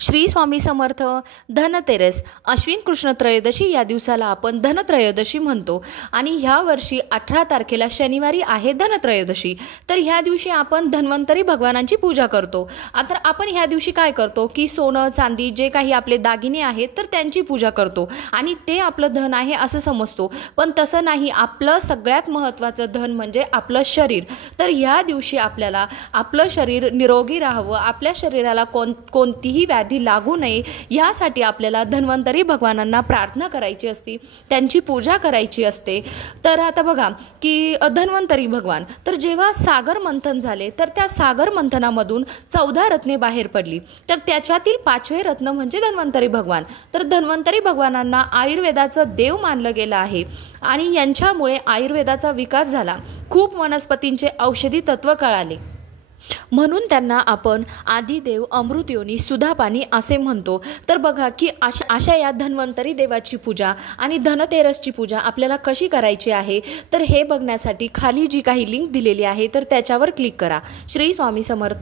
श्री स्वामी समर्थ. धनतेरस अश्विन कृष्ण त्रयोदशी या दिवसाला आपण धनत्रयोदशी म्हणतो आणि ह्या वर्षी 18 तारखेला शनिवारी आहे धनत्रयोदशी. तर ह्या दिवशी आपण धन्वंतरी भगवानांची पूजा करतो. आता आपण ह्या दिवशी काय करतो की सोनं चांदी जे काही आपले दागिने आहेत तर त्यांची पूजा करतो आणि ते आपलं धन आहे असं समजतो. पण तसं नाही. आपलं सगळ्यात महत्त्वाचं धन म्हणजे आपलं शरीर. तर ह्या दिवशी आपल्याला आपलं शरीर निरोगी राहावं, आपल्या शरीराला कोणतीही व्याधी लागू नये यासाठी आपल्याला धन्वंतरी भगवानांना प्रार्थना करायची असते, त्यांची पूजा करायची असते. तर आता बघा की धन्वंतरी भगवान तर जेव्हा सागर मंथन झाले तर त्या सागर मंथनामधून 14 रत्ने बाहेर पडली. तर त्याच्यातील 5वे रत्न म्हणजे धन्वंतरी भगवान. तर धन्वंतरी भगवानांना आयुर्वेदाचं देव मानलं गेलं आहे आणि यांच्यामुळे आयुर्वेदाचा विकास झाला. खूप वनस्पतींचे औषधी तत्व कळाले, म्हणून त्यांना आपण आदिदेव, अमृतयोनी, सुधापानी असे म्हणतो. तर बघा की अशा या धन्वंतरी देवाची पूजा आणि धनतेरसची पूजा आपल्याला कशी करायची आहे तर हे बघण्यासाठी खाली जी काही लिंक दिलेली आहे तर त्याच्यावर क्लिक करा. श्री स्वामी समर्थ.